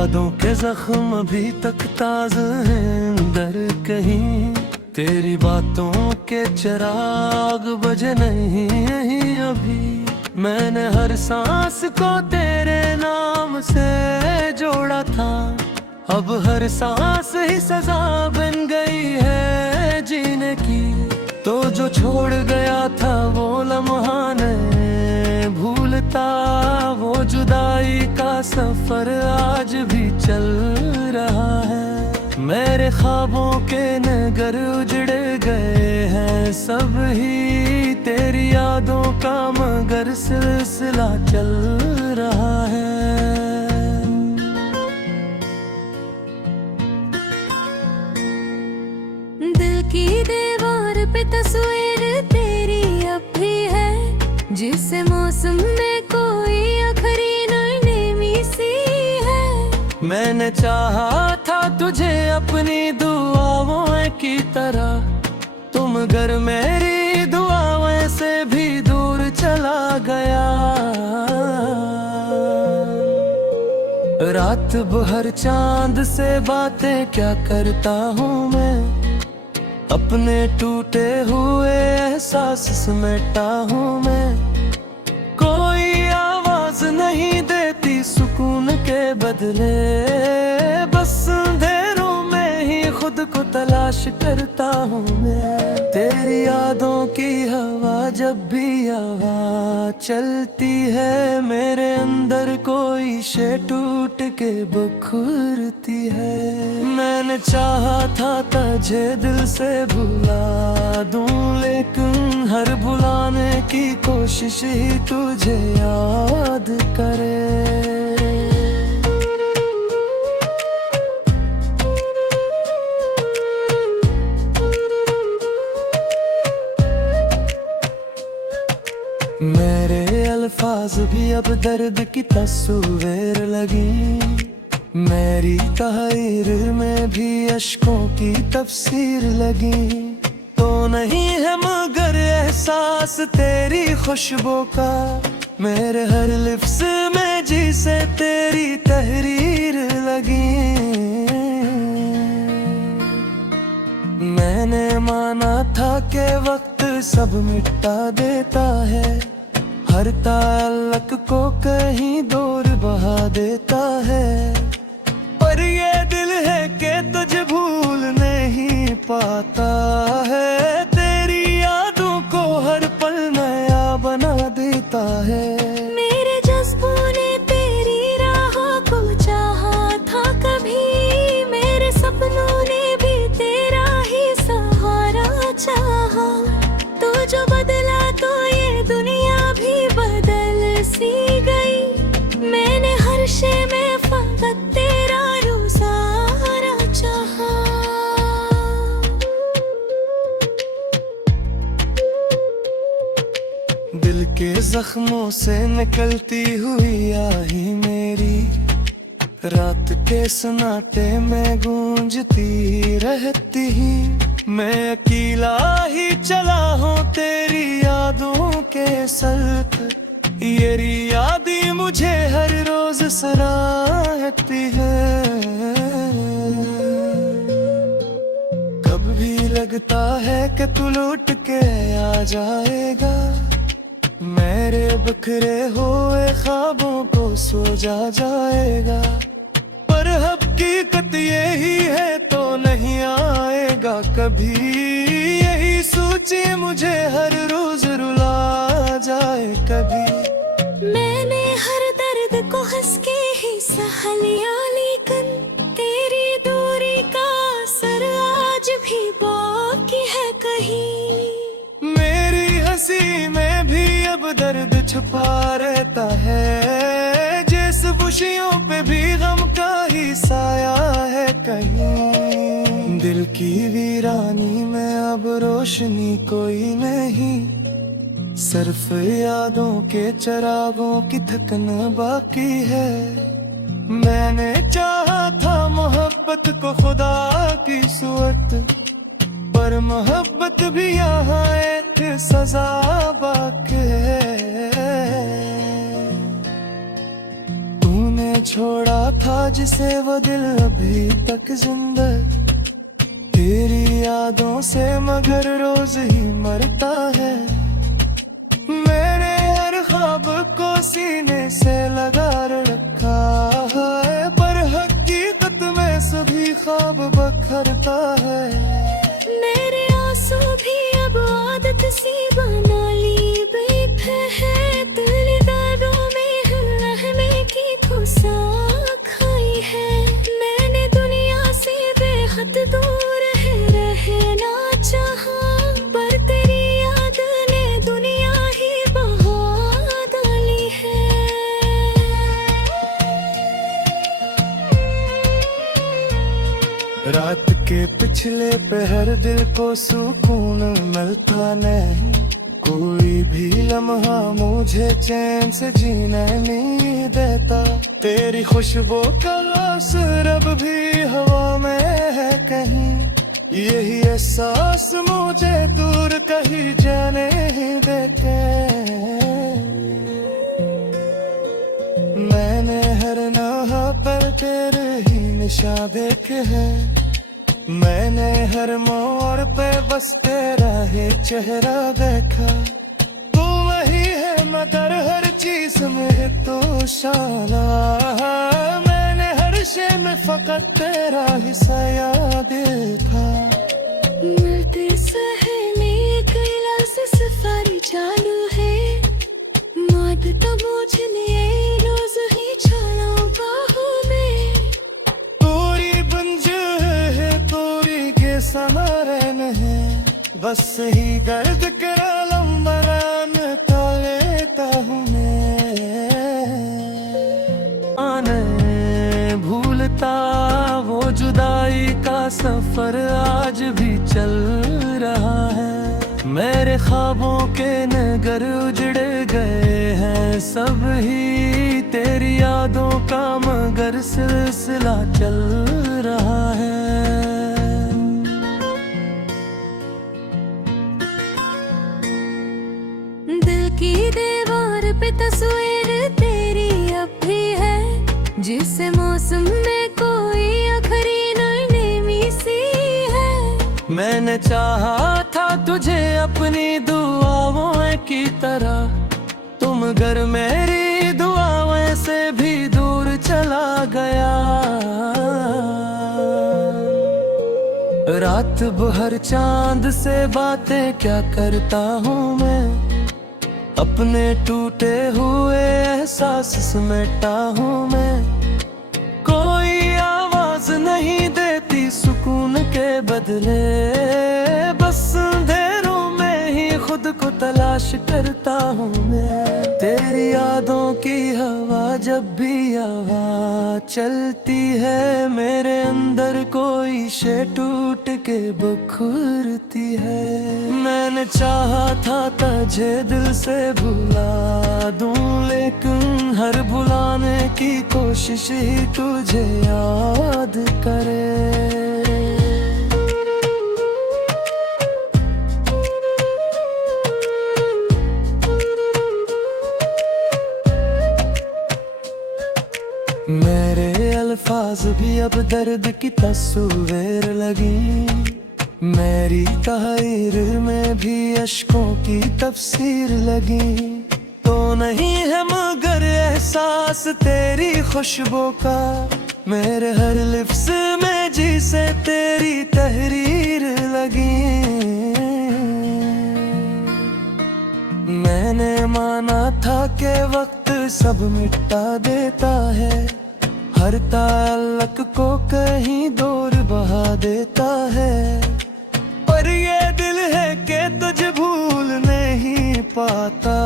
यादों के जख्म अभी तक ताज़ा हैं अंदर कहीं। तेरी बातों के चिराग बजे नहीं यहीं अभी। मैंने हर सांस को तेरे नाम से जोड़ा था, अब हर सांस ही सजा बन गई है जीने की। तो जो छोड़ गया था वो लम्हा नहीं भूलता, वो जुदाई का सफर आज भी चल रहा है। मेरे ख्वाबों के नगर उजड़ गए हैं सब ही, तेरी यादों का मगर सिलसिला चल रहा है। दिल की दीवार पे तस्वीर तेरी अब भी है, जिसे मौसम में कोई आखिरी नई सी है। मैंने चाहा था तुझे अपनी दुआओं की तरह, तुम घर मेरी दुआओं से भी दूर चला गया। रात भर चांद से बातें क्या करता हूँ मैं, अपने टूटे हुए एहसास समेटा हूँ मैं। कोई आवाज नहीं देती सुकून के बदले, बस अंधेरों में ही खुद को तलाश करता हूँ मैं। तेरी यादों की हवा जब भी आवाज चलती है, मेरे अंदर कोई शे टूट के बखुरती है। मैंने चाहा था तुझे दिल से भुला दूं, लेकिन हर भुलाने की कोशिश ही तुझे याद करे। मेरे अल्फाज भी अब दर्द की तस्वीर लगी, मेरी तहरीर में भी अश्कों की तफसीर लगी। तो नहीं है मगर एहसास तेरी खुशबू का, मेरे हर लिफ्स में जिसे तेरी तहरीर लगी। मैंने माना था कि वक्त सब मिटा देता है, हर ताल्लुक को कहीं दूर बहा देता है। पर ये दिल है कि तुझे भूल नहीं पाता है, तेरी यादों को हर पल नया बना देता है। मेरे जज्बों ने तेरी राहों को चाहा था कभी, मेरे सपनों ने भी तेरा ही सहारा चाहा। तो जो बदला तो ये दुनिया भी बदल सी गई, मैंने हर शे में फकत तेरा रोज़ाना चाहा। दिल के जख्मों से निकलती हुई आही मेरी, रात के सन्नाटे में गूंजती रहती ही। मैं अकेला ही चला हूँ तेरी यादों के सल्क, ये यादें मुझे हर रोज सराहती है। कब भी लगता है कि तू लौट के आ जाएगा, मेरे बिखरे हुए ख्वाबों को सो जाएगा। पर हकीकत यही है तो नहीं आएगा कभी, यही सोचे मुझे हर रोज रुला जाए कभी। मैंने हर दर्द को हंस के ही सह लिया, लेकिन तेरी दूरी का असर आज भी बाकी है कहीं। मेरी हंसी में भी अब दर्द छुपा रहता है, जिस खुशियों पे भी गम का ही साया है कहीं। दिल की वीरानी में अब रोशनी कोई नहीं, सिर्फ यादों के चिरागों की थकन बाकी है। मैंने चाहा था मोहब्बत को खुदा की सूरत, पर मोहब्बत भी यहाँ एक सजा बाकी है। तूने छोड़ा था जिसे वो दिल अभी तक जिंदा है। तेरी यादों से मगर रोज ही मरता है। मेरे हर ख्वाब को सीने से लगा रखा है, पर हकीकत में सभी ख्वाब बखरता है। मेरे आंसू भी अब आदत सी बना ली बैठे हैं। तेरे दर्दों में रहने की खुशा खाई है। मैंने दुनिया से बेहद दूर रहना चाहा, पर तेरी याद ने दुनिया ही बहा डाली है। रात के पिछले पहर दिल को सुकून मिलता नहीं। कोई भी लम्हा मुझे चैन से जीने नहीं देता। तेरी खुशबू का असर अब भी हवा में है कहीं। यही एहसास मुझे दूर कहीं जाने ही देते। मैंने हर नहा पर तेरे ही निशान देखे हैं। मैंने हर मोड़ पे बस तेरा ही चेहरा देखा। तू वही है मगर हर चीज में तो शाना। मैंने हर शे में फकत तेरा ही साया देखा। मिलते सहने कैला से सफारी चालू है। मौत तो मुझने रोज ही छाना बाहों में। तोरी बंज है तोरी के समारे नहीं। बस ही दर्द के लंबरान का लेता हूँ मैं। आने भूलता वो जुदाई का सफर आज भी चल रहा है। मेरे ख्वाबों के नगर उजड़ गए हैं सब ही। तेरी यादों का मगर सिलसिला चल रहा है। दिल की दीवार पे तस्वीर तेरी अब भी है। जिस मौसम में कोई आखिरी नरमी सी है। मैंने चाहा था तुझे अपनी दुआओं की तरह। तुम घर मेरी दुआओं से भी दूर चला गया। रात भर चांद से बातें क्या करता हूँ मैं। अपने टूटे हुए एहसास समेटा हूँ मैं। कोई आवाज नहीं देती सुकून के बदले। बस अंधेरों में ही खुद को तलाश करता हूँ मैं। तेरी यादों की हवा जब भी हवा चलती है। मेरे अंदर कोई शे टूट के बखुरती है। मैंने चाहा था तुझे दिल से भुला दूं, लेकिन हर भुलाने की कोशिश ही तुझे याद करे। मेरे अल्फाज भी अब दर्द की तस्वीर लगी। मेरी तहरीर में भी अश्कों की तफसीर लगी। तो नहीं है मगर एहसास तेरी खुशबू का। मेरे हर लिफ्स में जी से तेरी तहरीर लगी। मैंने माना था कि वक्त सब मिटा देता है। हर ताल्लुक को कहीं दूर बहा देता है। पर ये दिल है कि तुझे भूल नहीं पाता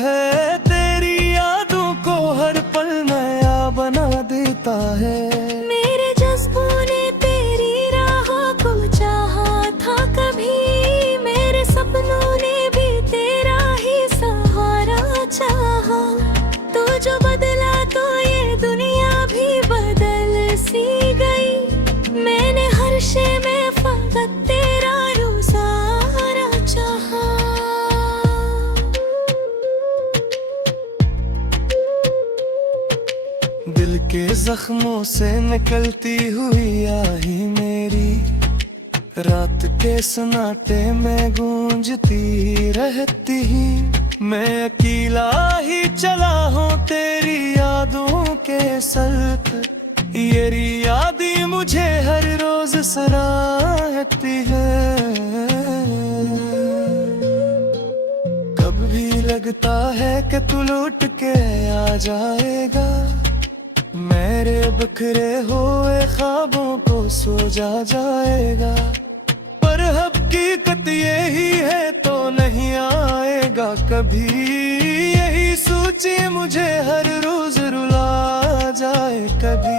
है। तेरी यादों को हर पल नया बना देता है। मेरे जज्बों ने तेरी राहों को चाहा था कभी। मेरे सपनों ने भी तेरा ही सहारा चाहा। तो जो बदला तो ये दुनिया भी बदल सी गई। मैंने हर शे में फकत तेरा रोज़ाना चाहा। दिल के जख्मों से निकलती हुई आही मेरी, रात के सन्नाटे में गूंजती रहती। मैं अकेला ही चला हूँ तेरी यादों के सल्क, ये यादें मुझे हर रोज सराहती है। कब भी लगता है कि तू लौट के आ जाएगा, मेरे बिखरे हुए ख्वाबों को सो जाएगा। पर हकीकत यही है तो नहीं आएगा कभी, यही सोचे मुझे हर रोज रुला जाए कभी।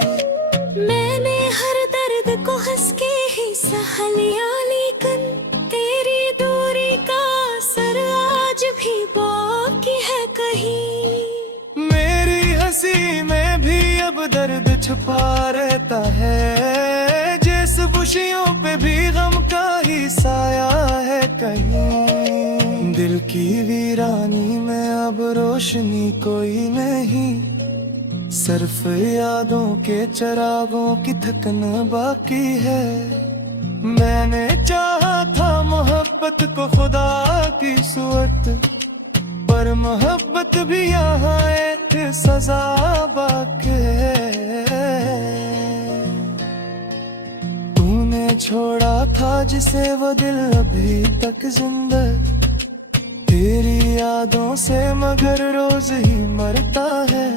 मैंने हर दर्द को हंस के ही सह लिया, लेकिन तेरी दूरी का असर आज भी बाकी है कहीं। मेरी हंसी में भी अब दर्द छुपा रहता है, जैसे खुशियों पे भी गम का ही साया है कहीं। दिल की वीरानी में अब रोशनी कोई नहीं, सिर्फ यादों के चिरागों की थकन बाकी है। मैंने चाहा था मोहब्बत को खुदा की सूरत, पर मोहब्बत भी यहाँ एक सजा बाकी है। तूने छोड़ा था जिसे वो दिल अभी तक जिंदा, तेरी यादों से मगर रोज ही मरता है।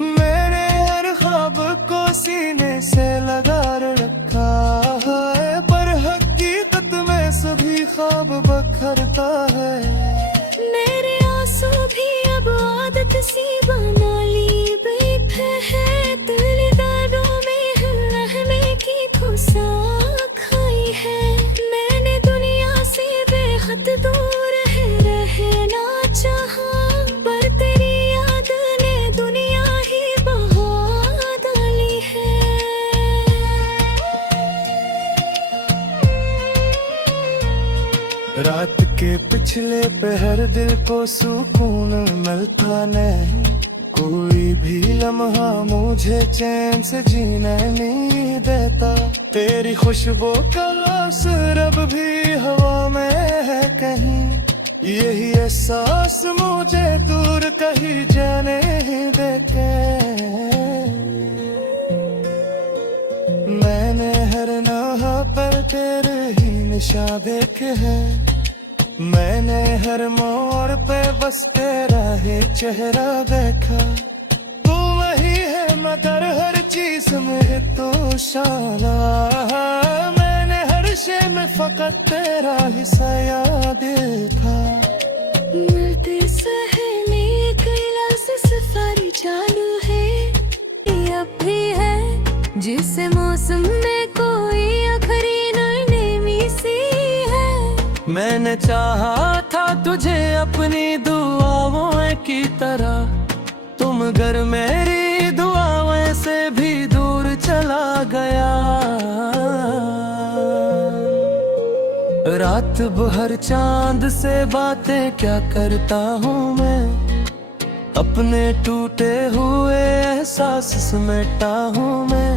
मैंने हर ख्वाब को सीने से लगा रखा है, पर हकीकत में सभी ख्वाब बखरता है। मेरे आंसू भी अब आदत सी बना ली बैठे हैं, तेरे दादों में रहने की खुशा खाई है। मैंने दुनिया से बेहद दूर रहना चाहा, पर तेरी याद ने दुनिया ही बहा डाली है। रात के पिछले पहर दिल को सुकून मिलता नहीं, कोई भी लम्हा मुझे चैन से जीने नहीं देता। तेरी खुशबू का असर अब भी हवा में है कहीं, यही एहसास मुझे दूर कहीं जाने ही देके। मैंने हर नहा पर तेरे ही निशान देखे हैं, मैंने हर मोड़ पे बस तेरा ही चेहरा देखा। तू वही है मगर हर चीज में तो शाना, मैंने हर शे में फकत तेरा ही साया देखा। मिलते सहने कैला से सफारी चालू है, ये अब भी है जिस मौसम में कोई आखिरी नरमी सी है। मैंने चाहा था तुझे अपनी दुआओं की तरह, तुम घर मेरी दुआओं से भी दूर चला गया। रात भर चांद से बातें क्या करता हूँ मैं, अपने टूटे हुए एहसास समेटा हूँ मैं।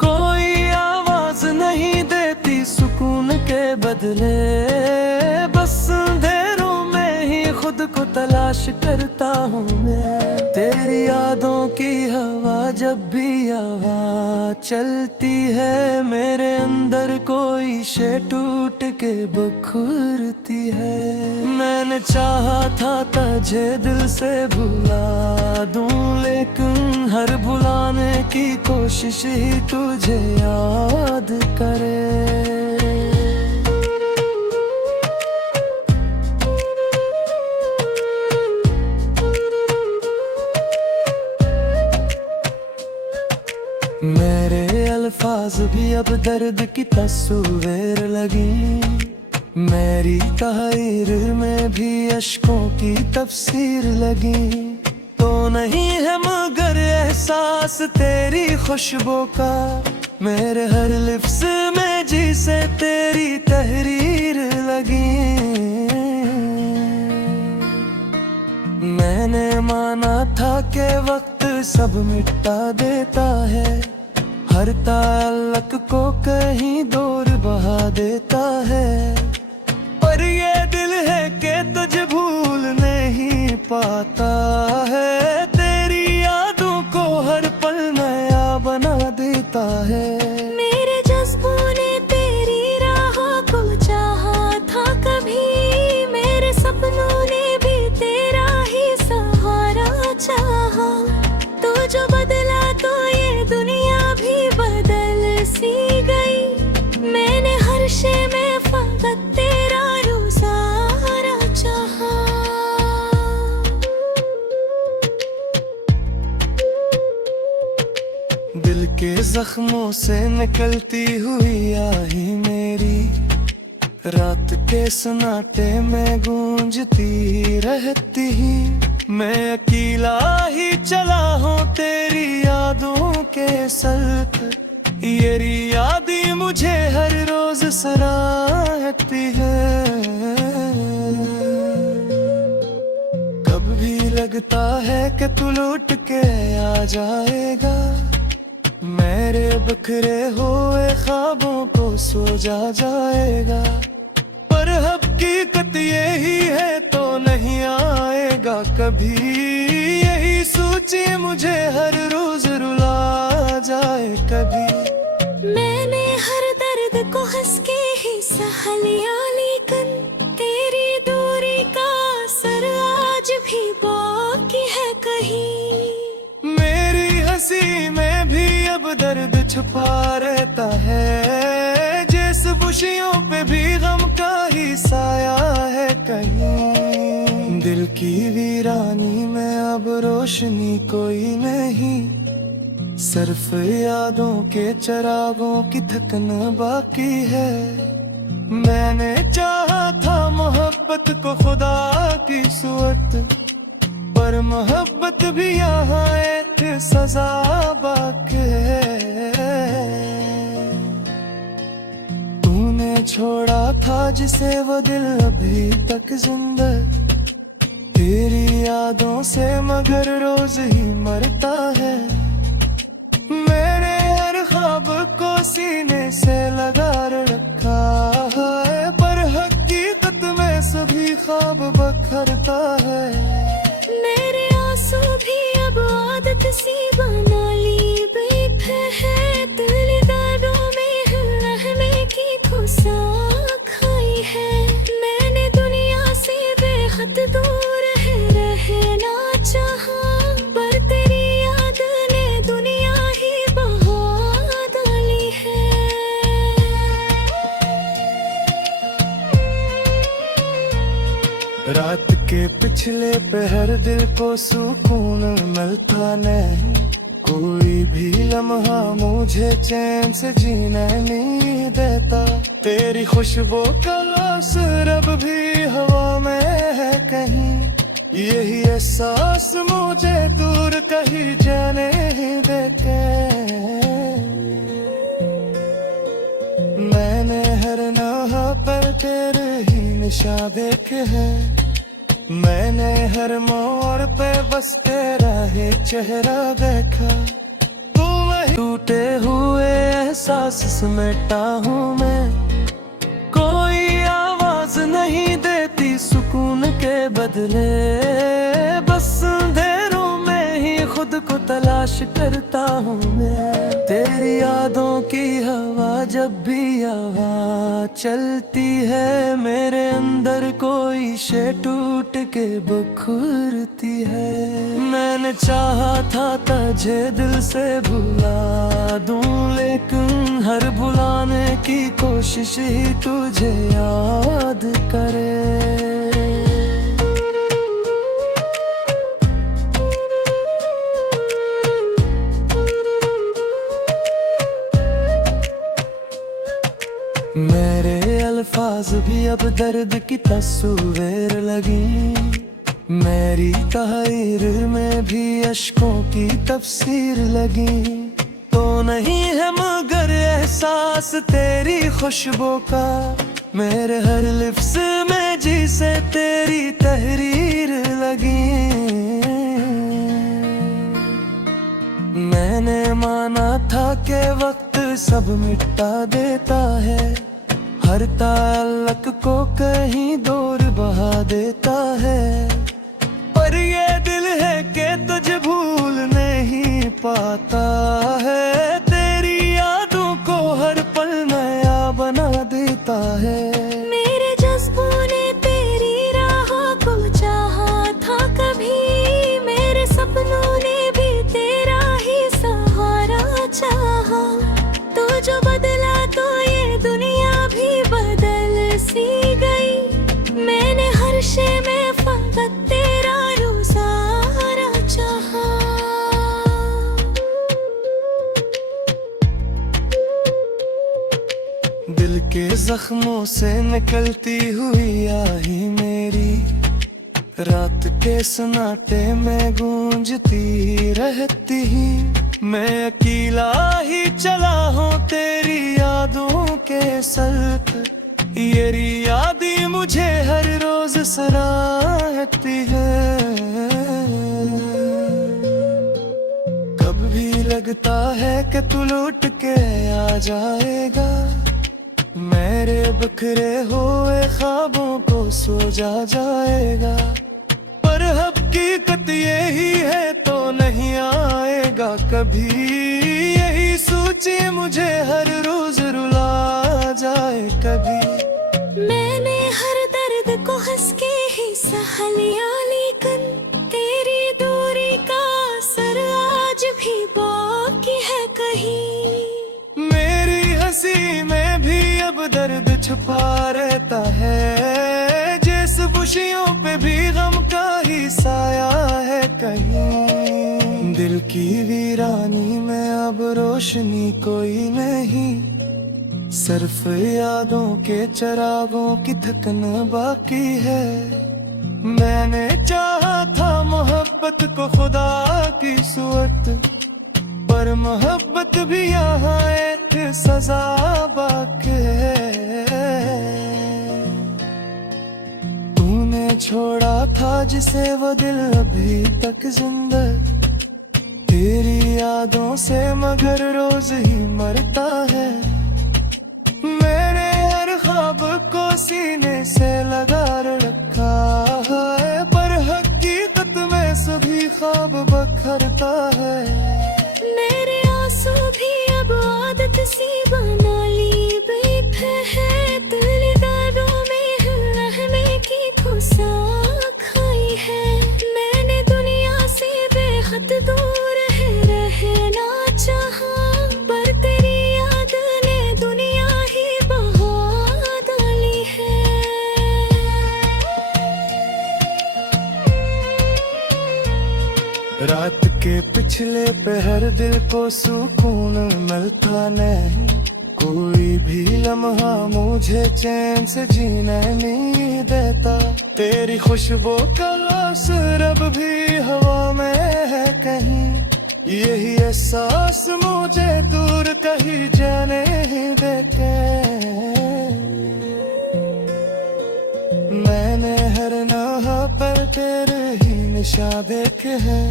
कोई आवाज नहीं देती सुकून के बदले, बस अंधेरों में ही खुद को तलाश करता हूँ मैं। तेरी यादों की हवा जब भी हवा चलती है, मेरे अंदर कोई शे टूट के बखुरती है। मैंने चाहा था तुझे दिल से भुला दूं, लेकिन हर भुलाने की कोशिश ही तुझे याद करे। मेरे अल्फाज भी अब दर्द की तस्वीर लगी, मेरी तहरीर में भी अश्कों की तफसीर लगी। तो नहीं है मगर एहसास तेरी खुशबू का, मेरे हर लिफ्स में जिसे तेरी तहरीर लगी। मैंने माना था कि वक्त सब मिटा देता है, हर ताल्लुक को कहीं दूर बहा देता है। पर ये दिल है कि तुझे भूल नहीं पाता है, तेरी यादों को हर पल नया बना देता है। मेरे जज्बों ने तेरी राहों को चाहा था कभी, मेरे सपनों ने भी तेरा ही सहारा चाहा। तो जो बदला तो ये दुनिया भी बदल सी गई, मैंने हर शे में फकत तेरा रोज़ारा चाहा। दिल के जख्मों से निकलती हुई आही मेरी, रात के सन्नाटे में गूंजती रहती। मैं अकेला ही चला हूँ तेरी यादों के सल्त, ये यादें मुझे हर रोज सराहती है। कब भी लगता है कि तू लौट के आ जाएगा, मेरे बिखरे हुए ख्वाबों को सो जाएगा। पर हकीकत यही है तो नहीं आएगा कभी, यही सोचे मुझे हर रोज रुला जाए कभी। मैंने हर दर्द को हंस के ही सह लिया, लेकिन तेरी दूरी का असर आज भी बाकी है कहीं। मेरी हंसी में भी अब दर्द छुपा रहता है, जैसे खुशियों पे भी गम का ही साया है कहीं। दिल की वीरानी में अब रोशनी कोई नहीं, सिर्फ यादों के चिरागों की थकन बाकी है। मैंने चाहा था मोहब्बत को खुदा की सूरत, पर मोहब्बत भी यहाँ एक सजा बाकी है। तूने छोड़ा था जिसे वो दिल अभी तक जिंदा, तेरी यादों से मगर रोज ही मरता है। मैंने हर ख्वाब को सीने से लगा रखा है, पर हकीकत में सभी ख्वाब बखरता है। मेरे आंसू भी अब आदत सी बना ली बैठे हैं, दिल दर्दों में रहने की खुशा खाई है। मैंने दुनिया से बेहद दूर रहना चाहा, पर तेरी याद ने दुनिया ही बहा डाली है। रात के पिछले पहर दिल को सुकून मिलता नहीं, कोई भी लम्हा मुझे चैन से जीने नहीं देता। तेरी खुशबू का असर अब भी हवा में है कहीं, यही एहसास मुझे दूर कहीं जाने ही देते। मैंने हर नहा पर तेरे ही निशान देखे हैं, मैंने हर मोड़ पे बस तेरा ही चेहरा देखा। तू वही टूटे हुए एहसास समेटा हूँ मैं, कोई आवाज नहीं देती सुकून के बदले, बस अंधेरों में ही खुद को तलाश करता हूँ मैं। तेरी यादों की हवा जब भी आवाज चलती है, मेरे अंदर कोई शे टूट के बखुरती है। मैंने चाहा था तुझे दिल से भुला दूं, लेकिन हर भुलाने की कोशिश ही तुझे याद करे। मेरे अल्फाज भी अब दर्द की तस्वीर लगी, मेरी तहरीर में भी अश्कों की तफसीर लगी। तो नहीं है मगर एहसास तेरी खुशबू का, मेरे हर लिफ्ज़ में जी से तेरी तहरीर लगी। मैंने माना था कि वक्त सब मिटा देता है, हर ताल्लुक को कहीं दूर बहा देता है। पर ये दिल है कि तुझे भूल नहीं पाता है, तेरी यादों को हर पल नया बना देता है। मेरे जज्बों ने तेरी राहों को चाहा था कभी, मेरे सपनों ने भी तेरा ही सहारा चाहा। तू जो बदला तो ये दुनिया भी बदल सी गई, मैंने हर शे में फकत तेरा रोज़ारा चाहा। दिल के जख्मों से निकलती हुई आही मेरी, रात के सन्नाटे में गूंजती रहती। मैं अकेला ही चला हूँ तेरी यादों के सल्त, येरी यादें मुझे हर रोज सराहती है। कब भी लगता है कि तू लौट के आ जाएगा, मेरे बिखरे हुए ख्वाबों को सजा जाएगा। पर हकीकत यही है तो नहीं आएगा कभी, यही सोचे मुझे हर रोज रुला जाए कभी। मैंने हर दर्द को हंस के ही सह लिया, लेकिन तेरी दूरी का असर आज भी बाकी है कहीं। मेरी हंसी में भी अब दर्द छुपा रहता है, जिस खुशियों पे भी गम का ही साया है कहीं। दिल की वीरानी में अब रोशनी कोई नहीं, सिर्फ यादों के चिरागों की थकन बाकी है। मैंने चाहा था मोहब्बत को खुदा की सूरत, पर मोहब्बत भी यहाँ एक सजा बाकी है। तूने छोड़ा था जिसे वो दिल अभी तक जिंदा, तेरी यादों से मगर रोज ही मरता है। मैंने हर ख्वाब को सीने से लगा रखा है, पर हकीकत में सभी ख्वाब बखरता है। मेरे आंसू भी अब आदत सी बना ली बैठे हैं, दिल दर्दों में रहने की खुशा खाई है। मैंने दुनिया से बेहद दूर रहना चाहा, पर तेरी याद ने दुनिया ही बहा डाली है। रात के पिछले पहर दिल को सुकून मिलता नहीं, कोई भी लम्हा मुझे चैन से जीने नहीं देता। तेरी खुशबू का असर अब भी हवा में है कहीं, यही एहसास मुझे दूर कहीं जाने ही देके। मैंने हर नहा पर तेरे ही निशान देखे हैं,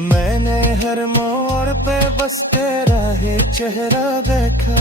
मैंने हर मोड़ पे बस तेरा ही चेहरा देखा।